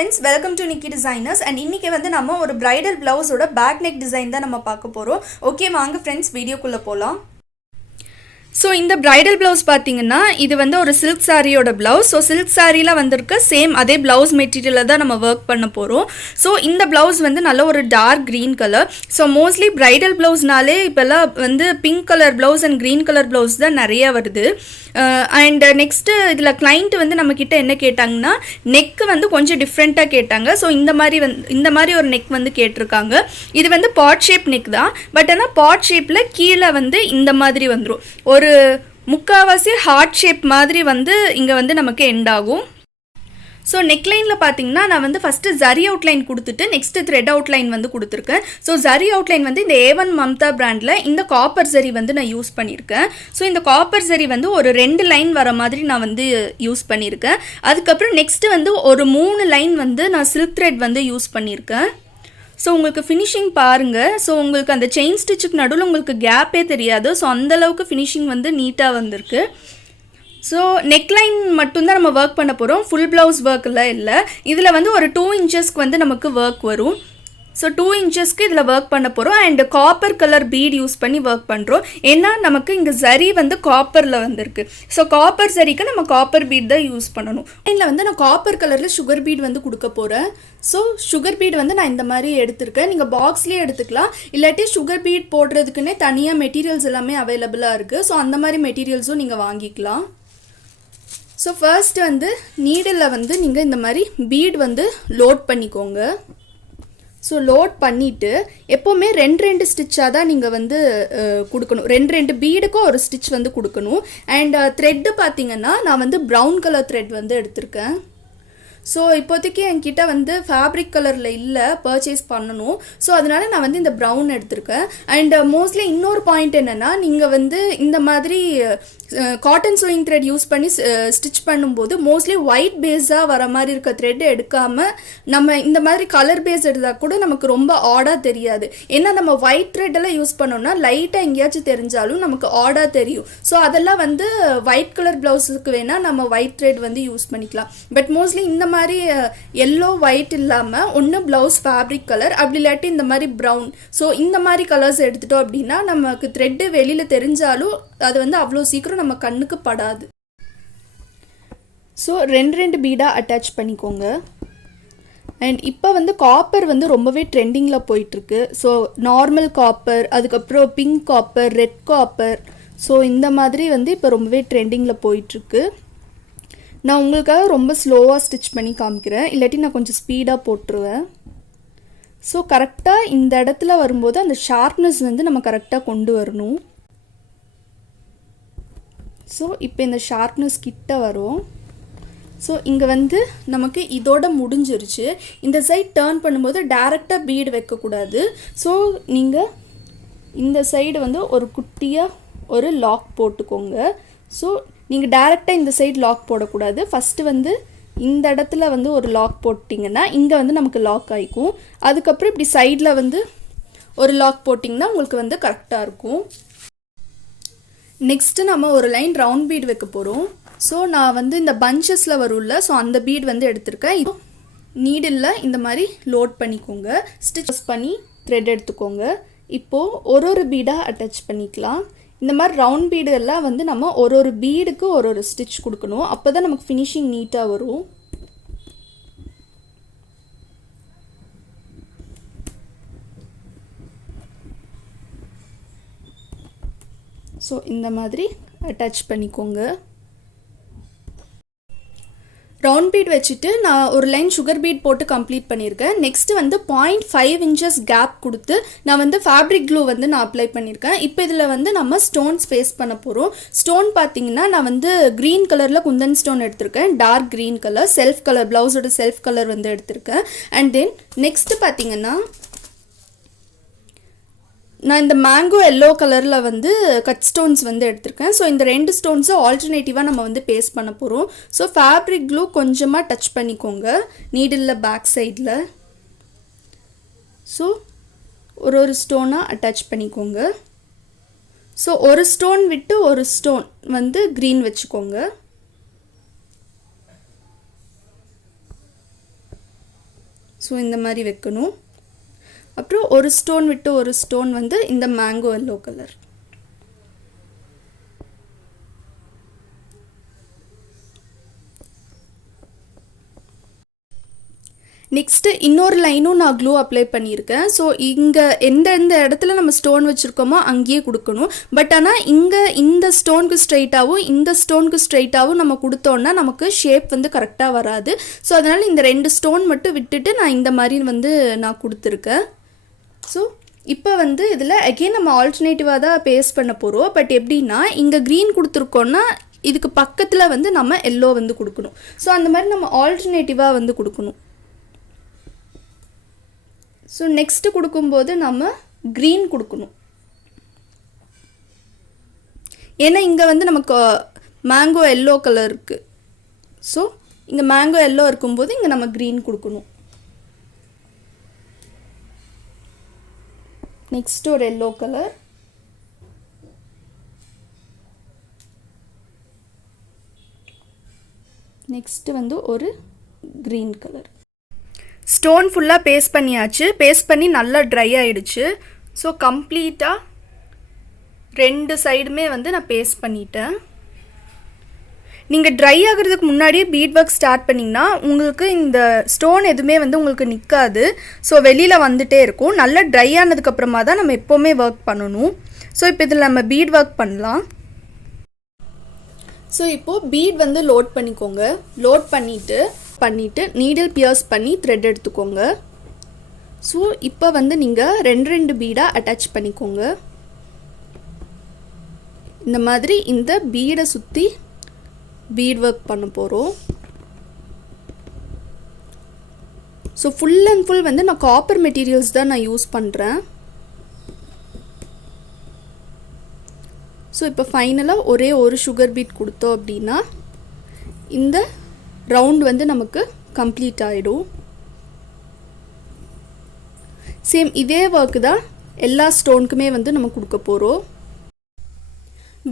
friends, welcome to Nikidesigners and இன்னைக்கு வந்து நம்ம ஒரு bridal blouse ஓட back neck design தான் நம்ம பார்க்க போறோம். ஓகே வாங்க friends வீடியோக்குள்ள போலாம். So இந்த bridal blouse பாத்தீங்கன்னா இது வந்து ஒரு silk saree ஓட blouse. So silk saree-ல வந்திருக்க சேம் அதே blouse மெட்டீரியல்ல தான் நம்ம work பண்ண போறோம். So இந்த blouse வந்து நல்ல ஒரு dark green color. So mostly bridal blouse-னாலே இப்பெல்லாம் வந்து pink color blouse and green color blouse தான் நிறைய வருது. And next இதுல client வந்து நம்ம கிட்ட என்ன கேட்டாங்கன்னா neck வந்து கொஞ்சம் டிஃபரெண்டா கேட்டாங்க. So இந்த மாதிரி ஒரு neck வந்து கேட்டிருக்காங்க. இது வந்து pot shape neck தான். பட் ஆனா pot shape-ல கீழ வந்து இந்த மாதிரி வந்துரும். ஒரு முக்காவாசி ஹார்ட் ஷேப் மாதிரி வந்து இங்க வந்து நமக்கு எண்ட் ஆகும். ஸோ நெக்லைனில் பார்த்தீங்கன்னா நான் வந்து ஃபஸ்ட்டு ஜரி அவுட்லைன் கொடுத்துட்டு நெக்ஸ்ட்டு த்ரெட் அவுட்லைன் வந்து கொடுத்துருக்கேன். ஸோ ஜரி அவுட்லைன் வந்து இந்த A1 மம்தா பிராண்டில் இந்த காப்பர் ஜரி வந்து நான் யூஸ் பண்ணியிருக்கேன். ஸோ இந்த காப்பர் ஜரி வந்து ஒரு 2 லைன் வர மாதிரி நான் வந்து யூஸ் பண்ணியிருக்கேன். அதுக்கப்புறம் நெக்ஸ்ட்டு வந்து ஒரு 3 லைன் வந்து நான் சில்க் த்ரெட் வந்து யூஸ் பண்ணியிருக்கேன். ஸோ உங்களுக்கு ஃபினிஷிங் பாருங்கள். ஸோ உங்களுக்கு அந்த செயின் ஸ்டிச்சுக்கு நடுவில் உங்களுக்கு கேப்பே தெரியாது. ஸோ அந்தளவுக்கு ஃபினிஷிங் வந்து நீட்டாக வந்திருக்கு. ஸோ நெக்லைன் மட்டும்தான் நம்ம ஒர்க் பண்ண போகிறோம். ஃபுல் ப்ளவுஸ் ஒர்க்கில் இல்லை. இதில் வந்து ஒரு 2 இன்ச்சஸ்க்கு வந்து நமக்கு ஒர்க் வரும். ஸோ 2 இன்ச்சஸ்க்கு இதில் ஒர்க் பண்ண போகிறோம். And copper colour beat use பண்ணி ஒர்க் பண்ணுறோம். ஏன்னா நமக்கு இங்கே ஜரி வந்து காப்பரில் வந்துருக்கு. ஸோ காப்பர் ஜரிக்கு நம்ம காப்பர் பீட் தான் யூஸ் பண்ணணும். இதில் வந்து நான் காப்பர் கலரில் சுகர் பீட் வந்து கொடுக்க போகிறேன். ஸோ சுகர் பீட் வந்து நான் இந்த மாதிரி எடுத்திருக்கேன். நீங்கள் பாக்ஸ்லேயே எடுத்துக்கலாம். இல்லாட்டி சுகர் பீட் போடுறதுக்குன்னே தனியாக மெட்டீரியல்ஸ் எல்லாமே அவைலபிளாக இருக்குது. ஸோ அந்த மாதிரி மெட்டீரியல்ஸும் நீங்கள் வாங்கிக்கலாம். ஸோ ஃபர்ஸ்ட் வந்து நீடில் வந்து நீங்கள் இந்த மாதிரி பீட் வந்து லோட் பண்ணிக்கோங்க. ஸோ லோட் பண்ணிவிட்டு எப்போவுமே 2 ஸ்டிச்சாக தான் நீங்கள் வந்து கொடுக்கணும். 2 பீடுக்கும் ஒரு ஸ்டிச் வந்து கொடுக்கணும். அண்ட் த்ரெட்டு பார்த்தீங்கன்னா நான் வந்து ப்ரௌன் கலர் த்ரெட் வந்து எடுத்திருக்கேன். ஸோ இப்போதைக்கு என்கிட்ட வந்து ஃபேப்ரிக் கலரில் இல்லை, பர்ச்சேஸ் பண்ணணும். ஸோ அதனால் நான் வந்து இந்த ப்ரௌன் எடுத்திருக்கேன். அண்ட் மோஸ்ட்லி இன்னொரு பாயிண்ட் என்னென்னா நீங்கள் வந்து இந்த மாதிரி காட்டன் சூயிங் த்ரெட் யூஸ் பண்ணி ஸ்டிச் பண்ணும்போது மோஸ்ட்லி ஒயிட் பேஸாக வர மாதிரி இருக்க த்ரெட் எடுக்காமல் நம்ம இந்த மாதிரி கலர் பேஸ் எடுத்தால் கூட நமக்கு ரொம்ப ஆடாக தெரியாது. ஏன்னா நம்ம ஒயிட் த்ரெட்டெல்லாம் யூஸ் பண்ணோம்னா லைட்டாக எங்கேயாச்சும் தெரிஞ்சாலும் நமக்கு ஆடாக தெரியும். ஸோ அதெல்லாம் வந்து ஒயிட் கலர் ப்ளவுஸுக்கு வேணால் நம்ம ஒயிட் த்ரெட் வந்து யூஸ் பண்ணிக்கலாம். பட் மோஸ்ட்லி இந்த மாதிரி எல்லோ ஒயிட் இல்லாமல் ஒன்று ப்ளவுஸ் ஃபேப்ரிக் கலர், அப்படி இல்லாட்டி இந்த மாதிரி ப்ரௌன். ஸோ இந்த மாதிரி கலர்ஸ் எடுத்துட்டோம் அப்படின்னா நமக்கு த்ரெட்டு வெளியில் தெரிஞ்சாலும் அது வந்து அவ்வளோ சீக்கிரம் நம்ம கண்ணுக்கு படாது. ஸோ 2 பீடாக அட்டாச் பண்ணிக்கோங்க. அண்ட் இப்போ வந்து காப்பர் வந்து ரொம்பவே ட்ரெண்டிங்கில் போயிட்டுருக்கு. ஸோ நார்மல் காப்பர், அதுக்கப்புறம் pink copper, red copper. So இந்த மாதிரி வந்து இப்போ ரொம்பவே ட்ரெண்டிங்கில் போயிட்டுருக்கு. நான் உங்களுக்காக ரொம்ப ஸ்லோவாக ஸ்டிச் பண்ணி காமிக்கிறேன், இல்லாட்டி நான் கொஞ்சம் ஸ்பீடாக போட்டுருவேன். ஸோ கரெக்டாக இந்த இடத்துல வரும்போது அந்த ஷார்ப்னஸ் வந்து நம்ம கரெக்டாக கொண்டு வரணும். ஸோ இப்போ இந்த ஷார்ப்னஸ் கிட்ட வரும். ஸோ இங்கே வந்து நமக்கு இதோட முடிஞ்சிருச்சு. இந்த சைட் டேர்ன் பண்ணும்போது டைரெக்டாக பீடு வைக்கக்கூடாது. ஸோ நீங்கள் இந்த சைடு வந்து ஒரு குட்டியாக ஒரு லாக் போட்டுக்கோங்க. ஸோ நீங்கள் டைரெக்டாக இந்த சைடு லாக் போடக்கூடாது. ஃபஸ்ட்டு வந்து இந்த இடத்துல வந்து ஒரு லாக் போட்டிங்கன்னா இங்கே வந்து நமக்கு லாக் ஆகிக்கும். அதுக்கப்புறம் இப்படி சைடில் வந்து ஒரு லாக் போட்டிங்கன்னா உங்களுக்கு வந்து கரெக்டாக இருக்கும். நெக்ஸ்ட்டு நம்ம ஒரு லைன் ரவுண்ட் பீட் வைக்க போகிறோம். ஸோ நான் வந்து இந்த பஞ்சஸில் வரும்ல, ஸோ அந்த பீட் வந்து எடுத்திருக்கேன். இப்போ நீடில் இந்த மாதிரி லோட் பண்ணிக்கோங்க. ஸ்டிச் பண்ணி த்ரெட் எடுத்துக்கோங்க. இப்போது ஒரு பீடாக அட்டாச் பண்ணிக்கலாம். இந்த மாதிரி ரவுண்ட் பீடு எல்லாம் வந்து நம்ம ஒரு பீடுக்கு ஒரு ஸ்டிச் கொடுக்கணும். அப்போ தான் நமக்கு ஃபினிஷிங் நீட்டாக வரும். ஸோ இந்த மாதிரி அட்டாச் பண்ணிக்கோங்க. ரவுண்ட் பீட் வச்சுட்டு நான் ஒரு லைன் சுகர் பீட் போட்டு கம்ப்ளீட் பண்ணியிருக்கேன். நெக்ஸ்ட்டு வந்து 0.5 இன்ச்சஸ் கேப் கொடுத்து நான் வந்து ஃபேப்ரிக் க்ளூ வந்து நான் அப்ளை பண்ணியிருக்கேன். இப்போ இதில் வந்து நம்ம ஸ்டோன்ஸ் பேஸ்ட் பண்ண போகிறோம். ஸ்டோன் பார்த்தீங்கன்னா நான் வந்து க்ரீன் கலரில் குந்தன் ஸ்டோன் எடுத்திருக்கேன். Dark green colour self colour, ப்ளவுஸோட செல்ஃப் கலர் வந்து எடுத்திருக்கேன். அண்ட் தென் நெக்ஸ்ட்டு பார்த்தீங்கன்னா நான் இந்த மேங்கோ எல்லோ கலரில் வந்து கட் ஸ்டோன்ஸ் வந்து எடுத்திருக்கேன். ஸோ இந்த 2 ஸ்டோன்ஸும் ஆல்டர்னேட்டிவாக நம்ம வந்து பேஸ்ட் பண்ண போகிறோம். ஸோ ஃபேப்ரிக் க்ளூ கொஞ்சமாக டச் பண்ணிக்கோங்க நீடில் பேக் சைடில். ஸோ ஒரு ஸ்டோனாக அட்டாச் பண்ணிக்கோங்க. ஸோ ஒரு ஸ்டோன் விட்டு ஒரு ஸ்டோன் வந்து க்ரீன் வச்சுக்கோங்க. ஸோ இந்த மாதிரி வைக்கணும். அப்புறம் ஒரு ஸ்டோன் விட்டு ஒரு ஸ்டோன் வந்து இந்த மேங்கோ எல்லோ கலர். நெக்ஸ்ட்டு இன்னொரு லைனும் நான் க்ளூ அப்ளை பண்ணியிருக்கேன். ஸோ இங்கே எந்த இடத்துல நம்ம ஸ்டோன் வச்சுருக்கோமோ அங்கேயே கொடுக்கணும். பட் ஆனால் இங்கே இந்த ஸ்டோனுக்கு ஸ்ட்ரைட்டாகவும் இந்த ஸ்டோனுக்கு ஸ்ட்ரைட்டாகவும் நம்ம கொடுத்தோன்னா நமக்கு ஷேப் வந்து கரெக்டாக வராது. ஸோ அதனால் இந்த 2 ஸ்டோன் மட்டும் விட்டுட்டு நான் இந்த மாதிரி வந்து நான் கொடுத்துருக்கேன். ஸோ இப்போ வந்து இதில் அகெயின் நம்ம ஆல்டர்னேட்டிவாக தான் பேஸ்ட் பண்ண போகிறோம். பட் எப்படின்னா இங்கே க்ரீன் கொடுத்துருக்கோன்னா இதுக்கு பக்கத்தில் வந்து நம்ம எல்லோ வந்து கொடுக்கணும். ஸோ அந்த மாதிரி நம்ம ஆல்டர்னேட்டிவாக வந்து கொடுக்கணும். ஸோ நெக்ஸ்ட்டு கொடுக்கும்போது நம்ம க்ரீன் கொடுக்கணும். ஏன்னா இங்கே வந்து நமக்கு மேங்கோ எல்லோ கலர் இருக்குது. ஸோ இங்கே மேங்கோ எல்லோ இருக்கும்போது இங்கே நம்ம க்ரீன் கொடுக்கணும். நெக்ஸ்ட்டு ஒரு எல்லோ கலர். நெக்ஸ்ட்டு வந்து ஒரு க்ரீன் கலர். ஸ்டோன் ஃபுல்லாக பேஸ்ட் பண்ணியாச்சு. பேஸ்ட் பண்ணி நல்லா ட்ரை ஆகிடுச்சு. ஸோ கம்ப்ளீட்டாக 2 சைடுமே வந்து நான் பேஸ்ட் பண்ணிட்டேன். நீங்கள் ட்ரை ஆகிறதுக்கு முன்னாடியே பீட் ஒர்க் ஸ்டார்ட் பண்ணிங்கன்னா உங்களுக்கு இந்த ஸ்டோன் எதுவுமே வந்து உங்களுக்கு நிற்காது. ஸோ வெளியில் வந்துகிட்டே இருக்கும். நல்லா ட்ரை ஆனதுக்கப்புறமா தான் நம்ம எப்போவுமே ஒர்க் பண்ணணும். ஸோ இப்போ இதில் நம்ம பீட் ஒர்க் பண்ணலாம். ஸோ இப்போது பீட் வந்து லோட் பண்ணிக்கோங்க. லோட் பண்ணிவிட்டு நீடில் பியர்ஸ் பண்ணி த்ரெட் எடுத்துக்கோங்க. ஸோ இப்போ வந்து நீங்கள் 2 பீடாக அட்டாச் பண்ணிக்கோங்க. இந்த மாதிரி இந்த பீடை சுற்றி பீட் ஒர்க் பண்ண போகிறோம். ஸோ ஃபுல் அண்ட் ஃபுல் வந்து நான் காப்பர் மெட்டீரியல்ஸ் தான் நான் யூஸ் பண்ணுறேன். ஸோ இப்போ ஃபைனலாக ஒரே ஒரு சுகர் பீட் கொடுத்தோம் அப்படின்னா இந்த ரவுண்ட் வந்து நமக்கு கம்ப்ளீட் ஆகிடும். சேம் இதே ஒர்க்கு தான் எல்லா ஸ்டோனுக்குமே வந்து நம்ம கொடுக்க போகிறோம்.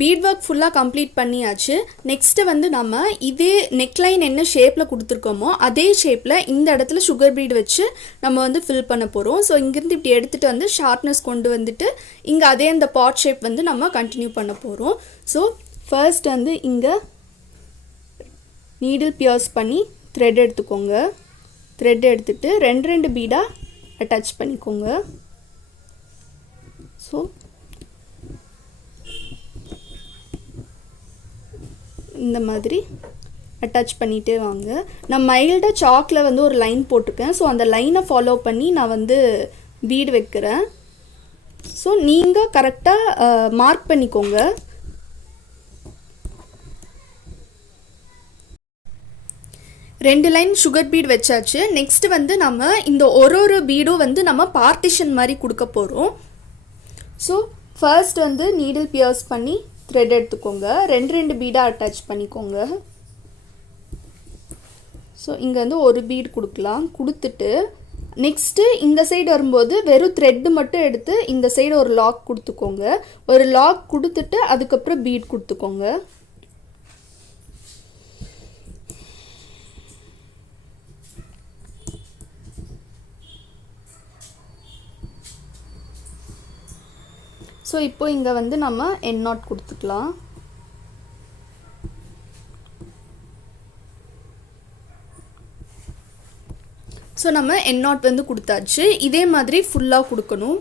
பீட் ஒர்க் ஃபுல்லாக கம்ப்ளீட் பண்ணியாச்சு. நெக்ஸ்ட்டு வந்து நம்ம இதே நெக்லைன் என்ன ஷேப்பில் கொடுத்துருக்கோமோ அதே ஷேப்பில் இந்த இடத்துல சுகர் பீட் வச்சு நம்ம வந்து ஃபில் பண்ண போகிறோம். ஸோ இங்கேருந்து இப்படி எடுத்துகிட்டு வந்து ஷார்ப்னஸ் கொண்டு வந்துட்டு இங்கே அதே அந்த பாட் ஷேப் வந்து நம்ம கண்டினியூ பண்ண போகிறோம். ஸோ ஃபர்ஸ்ட் வந்து இங்கே நீடில் பியர்ஸ் பண்ணி த்ரெட் எடுத்துக்கோங்க. த்ரெட் எடுத்துகிட்டு 2 பீடாக அட்டாச் பண்ணிக்கோங்க. ஸோ இந்த மாதிரி அட்டாச் பண்ணிகிட்டே வாங்க. நான் மைல்டாக சாக்கில் வந்து ஒரு லைன் போட்டிருக்கேன். ஸோ அந்த லைனை ஃபாலோ பண்ணி நான் வந்து பீடு வைக்கிறேன். ஸோ நீங்கள் கரெக்டாக மார்க் பண்ணிக்கோங்க. ரெண்டு லைன் சுகர் பீட் வச்சாச்சு. நெக்ஸ்ட்டு வந்து நம்ம இந்த ஒரு பீடும் வந்து நம்ம பார்ட்டிஷன் மாதிரி கொடுக்க போகிறோம். ஸோ ஃபர்ஸ்ட் வந்து நீடில் பியர்ஸ் பண்ணி த்ரெட் எடுத்துக்கோங்க. 2 பீடாக அட்டாச் பண்ணிக்கோங்க. ஸோ இங்கே வந்து ஒரு பீட் கொடுக்கலாம். கொடுத்துட்டு நெக்ஸ்ட்டு இந்த சைடு வரும்போது வெறும் த்ரெட்டு மட்டும் எடுத்து இந்த சைடு ஒரு லாக் கொடுத்துக்கோங்க. ஒரு லாக் கொடுத்துட்டு அதுக்கப்புறம் பீட் கொடுத்துக்கோங்க. ஸோ இப்போ இங்கே வந்து நம்ம எண்ட் நாட் கொடுத்துக்கலாம். ஸோ நம்ம எண்ட் நாட் வந்து கொடுத்தாச்சு. இதே மாதிரி ஃபுல்லாக கொடுக்கணும்.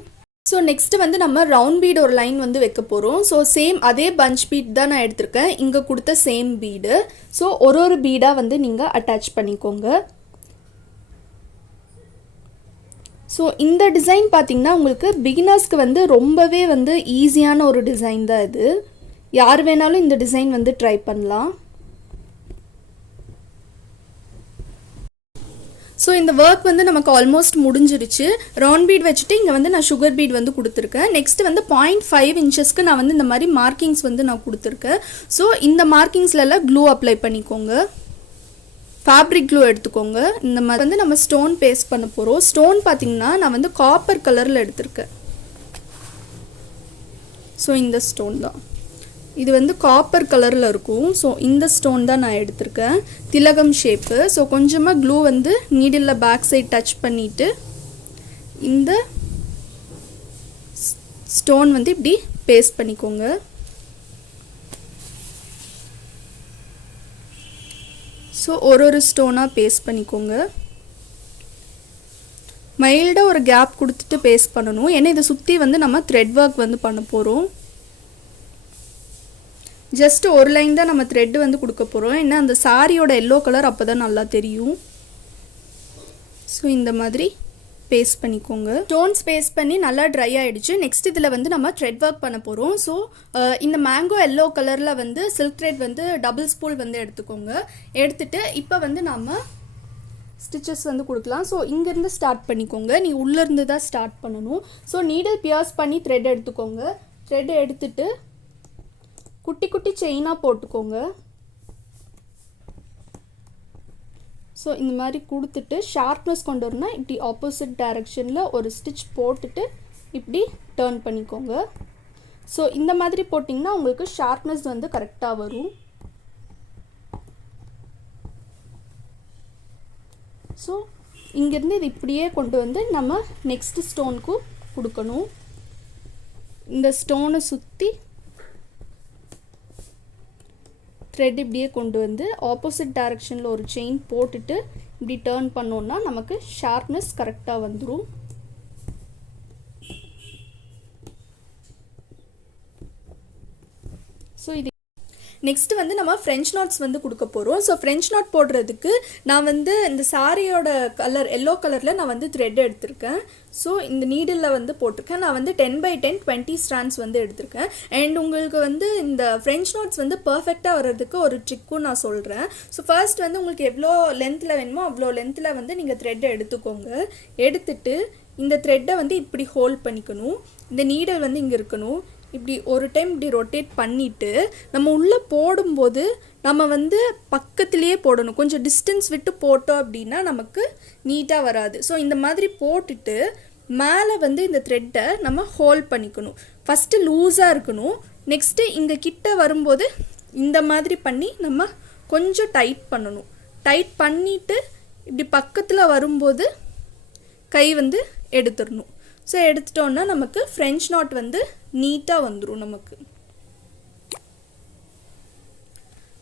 ஸோ நெக்ஸ்ட்டு வந்து நம்ம ரவுண்ட் பீட் ஒரு லைன் வந்து வைக்க போகிறோம். ஸோ சேம் அதே பஞ்ச் பீட் தான் நான் எடுத்திருக்கேன். இங்கே கொடுத்த சேம் பீடு. ஸோ ஒரு பீடாக வந்து நீங்கள் அட்டாச் பண்ணிக்கோங்க. ஸோ இந்த டிசைன் பார்த்திங்கன்னா உங்களுக்கு பிகினர்ஸ்க்கு வந்து ரொம்பவே வந்து ஈஸியான ஒரு டிசைன் தான் இது. யார் வேணாலும் இந்த டிசைன் வந்து ட்ரை பண்ணலாம். ஸோ இந்த ஒர்க் வந்து நமக்கு ஆல்மோஸ்ட் முடிஞ்சிருச்சு. ரவுண்ட் பீட் வச்சுட்டு இங்கே வந்து நான் சுகர் பீட் வந்து கொடுத்துருக்கேன். நெக்ஸ்ட் வந்து 0.5 இன்ச்சஸ்க்கு நான் வந்து இந்த மாதிரி மார்க்கிங்ஸ் வந்து நான் கொடுத்துருக்கேன். ஸோ இந்த மார்க்கிங்ஸ்லாம் க்ளூ அப்ளை பண்ணிக்கோங்க. ஃபேப்ரிக் க்ளூ எடுத்துக்கோங்க. இந்த மாதிரி வந்து நம்ம ஸ்டோன் பேஸ்ட் பண்ண போகிறோம். ஸ்டோன் பார்த்திங்கன்னா நான் வந்து காப்பர் கலரில் எடுத்திருக்கேன். ஸோ இந்த ஸ்டோன் தான். இது வந்து காப்பர் கலரில் இருக்கும். ஸோ இந்த ஸ்டோன் தான் நான் எடுத்திருக்கேன், திலகம் ஷேப்பு. ஸோ கொஞ்சமாக க்ளூ வந்து நீடிலில் பேக் சைட் டச் பண்ணிவிட்டு இந்த ஸ்டோன் வந்து இப்படி பேஸ்ட் பண்ணிக்கோங்க. ஸோ ஒரு ஸ்டோனாக பேஸ்ட் பண்ணிக்கோங்க. மைல்டாக ஒரு கேப் கொடுத்துட்டு பேஸ்ட் பண்ணணும், ஏன்னா இதை சுற்றி வந்து நம்ம த்ரெட் ஒர்க் வந்து பண்ண போகிறோம். ஜஸ்ட் ஒரு லைன் தான் நம்ம த்ரெட் வந்து கொடுக்க போகிறோம், ஏன்னா அந்த சாரியோட எல்லோ கலர் அப்போ தான் நல்லா தெரியும். ஸோ இந்த மாதிரி பேஸ்ட் பண்ணிக்கோங்க. ஸ்டோன்ஸ் பேஸ்ட் பண்ணி நல்லா ட்ரை ஆகிடுச்சு. நெக்ஸ்ட் இதில் வந்து நம்ம த்ரெட் ஒர்க் பண்ண போகிறோம். ஸோ இந்த மேங்கோ எல்லோ கலரில் வந்து சில்க் த்ரெட் வந்து டபுள் ஸ்பூல் வந்து எடுத்துக்கோங்க. எடுத்துகிட்டு இப்போ வந்து நம்ம ஸ்டிச்சஸ் வந்து கொடுக்கலாம். ஸோ இங்கேருந்து ஸ்டார்ட் பண்ணிக்கோங்க, நீ உள்ளேருந்து தான் ஸ்டார்ட் பண்ணணும். ஸோ நீடில் பியர்ஸ் பண்ணி த்ரெட் எடுத்துக்கோங்க. த்ரெட் எடுத்துட்டு குட்டி குட்டி செயினாக போட்டுக்கோங்க. ஸோ இந்த மாதிரி கொடுத்துட்டு ஷார்ப்னஸ் கொண்டு வரணும்னா இப்படி ஆப்போசிட் டைரக்ஷனில் ஒரு ஸ்டிச் போட்டுட்டு இப்படி டர்ன் பண்ணிக்கோங்க. ஸோ இந்த மாதிரி போட்டிங்கன்னா உங்களுக்கு ஷார்ப்னஸ் வந்து கரெக்டாக வரும். ஸோ இங்கேருந்து இது இப்படியே கொண்டு வந்து நம்ம நெக்ஸ்ட் ஸ்டோனுக்கு கொடுக்கணும். இந்த ஸ்டோனை சுற்றி த்ரெட் இப்படியே கொண்டு வந்து ஆப்போசிட் டைரக்ஷனில் ஒரு செயின் போட்டுட்டு இப்படி டர்ன் பண்ணோன்னா நமக்கு ஷார்ப்னஸ் கரெக்டாக வந்துடும். ஸோ இது நெக்ஸ்ட் வந்து நம்ம ஃப்ரெஞ்ச் நாட்ஸ் வந்து கொடுக்க போகிறோம். ஸோ ஃப்ரெஞ்ச் நாட் போடுறதுக்கு நான் வந்து இந்த சாரியோட கலர் எல்லோ கலரில் நான் வந்து த்ரெட் எடுத்திருக்கேன். ஸோ இந்த நீடில் வந்து போட்டிருக்கேன். நான் வந்து 10x10 20 ஸ்ட்ராண்ட்ஸ் வந்து எடுத்திருக்கேன். அண்ட் உங்களுக்கு வந்து இந்த ஃப்ரெஞ்ச் நாட்ஸ் வந்து பர்ஃபெக்டாக வர்றதுக்கு ஒரு ட்ரிக்கும் நான் சொல்கிறேன். ஸோ ஃபர்ஸ்ட் வந்து உங்களுக்கு எவ்வளோ லென்த்தில் வேணுமோ அவ்வளோ லென்த்தில் வந்து நீங்கள் த்ரெட்டை எடுத்துக்கோங்க. எடுத்துட்டு இந்த த்ரெட்டை வந்து இப்படி ஹோல்ட் பண்ணிக்கணும். இந்த நீடல் வந்து இங்கே இருக்கணும். இப்படி ஒரு டைம் இப்படி ரொட்டேட் பண்ணிவிட்டு நம்ம உள்ளே போடும்போது நம்ம வந்து பக்கத்துலேயே போடணும். கொஞ்சம் டிஸ்டன்ஸ் விட்டு போட்டோம் அப்படின்னா நமக்கு நீட்டாக வராது. ஸோ இந்த மாதிரி போட்டுட்டு மேலே வந்து இந்த த்ரெட்டை நம்ம ஹோல்ட் பண்ணிக்கணும். ஃபஸ்ட்டு லூஸாக இருக்கணும். நெக்ஸ்ட்டு இங்கே கிட்ட வரும்போது இந்த மாதிரி பண்ணி நம்ம கொஞ்சம் டைட் பண்ணணும். டைட் பண்ணிவிட்டு இப்படி பக்கத்தில் வரும்போது கை வந்து எடுத்துடணும். ஸோ எடுத்துட்டோன்னா நமக்கு ஃப்ரெஞ்ச் நாட் வந்து நீட்டாக வந்துடும் நமக்கு.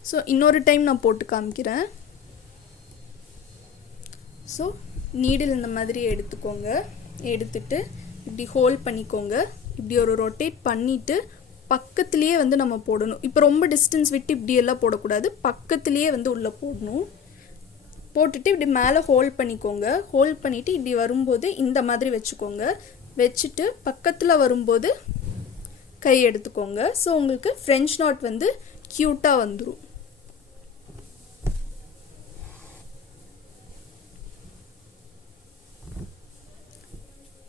ஸோ இன்னொரு டைம் நான் போட்டு காமிக்கிறேன். ஸோ நீடில் இந்த மாதிரி எடுத்துக்கோங்க. எடுத்துட்டு இப்படி ஹோல்ட் பண்ணிக்கோங்க. இப்படி ஒரு ரொட்டேட் பண்ணிவிட்டு பக்கத்துலேயே வந்து நம்ம போடணும். இப்போ ரொம்ப டிஸ்டன்ஸ் விட்டு இப்படியெல்லாம் போடக்கூடாது, பக்கத்துலேயே வந்து உள்ளே போடணும். போட்டுட்டு இப்படி மேலே ஹோல்ட் பண்ணிக்கோங்க. ஹோல்ட் பண்ணிவிட்டு இப்படி வரும்போது இந்த மாதிரி வச்சுக்கோங்க. வச்சுட்டு பக்கத்தில் வரும்போது கை எடுத்துக்கோங்க. ஸோ உங்களுக்கு ஃப்ரெஞ்ச் நாட் வந்து க்யூட்டாக வந்துடும்.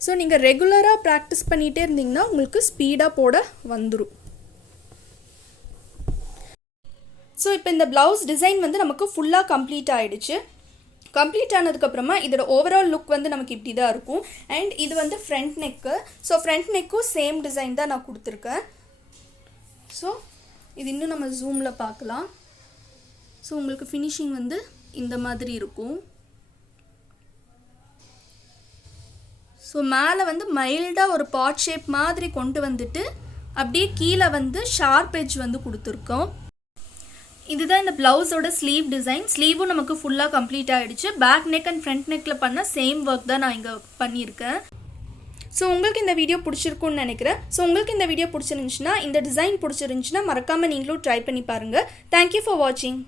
ஸோ நீங்கள் ரெகுலராக ப்ராக்டிஸ் பண்ணிகிட்டே இருந்தீங்கன்னா உங்களுக்கு ஸ்பீடாக போட வந்துடும். ஸோ இப்போ இந்த ப்ளவுஸ் டிசைன் வந்து நமக்கு ஃபுல்லாக கம்ப்ளீட் ஆகிடுச்சு. கம்ப்ளீட் ஆனதுக்கப்புறமா இதோட ஓவரால் லுக் வந்து நமக்கு இப்படி தான் இருக்கும். அண்ட் இது வந்து ஃப்ரண்ட் நெக்கு. ஸோ ஃப்ரண்ட் நெக்கும் சேம் டிசைன் தான் நான் கொடுத்துருக்கேன். ஸோ இது இன்னும் நம்ம ஜூமில் பார்க்கலாம். ஸோ உங்களுக்கு ஃபினிஷிங் வந்து இந்த மாதிரி இருக்கும். ஸோ மேலே வந்து மைல்டாக ஒரு பாட் ஷேப் மாதிரி கொண்டு வந்துட்டு அப்படியே கீழே வந்து ஷார்ப் எட்ஜ் வந்து கொடுத்துருக்கோம். இதுதான் இந்த ப்ளவுஸோட ஸ்லீவ் டிசைன். ஸ்லீவும் நமக்கு ஃபுல்லாக கம்ப்ளீட் ஆகிடுச்சு. பேக் நெக் அண்ட் ஃப்ரண்ட் நெக்கில் பண்ண சேம் ஒர்க் தான் நான் இங்கே பண்ணியிருக்கேன். ஸோ உங்களுக்கு இந்த வீடியோ பிடிச்சிருக்குன்னு நினைக்கிறேன். ஸோ உங்களுக்கு இந்த வீடியோ பிடிச்சிருந்துச்சுன்னா, இந்த டிசைன் பிடிச்சிருந்துச்சுன்னா மறக்காமல் நீங்களும் ட்ரை பண்ணி பாருங்கள். தேங்க்யூ ஃபார் வாட்சிங்.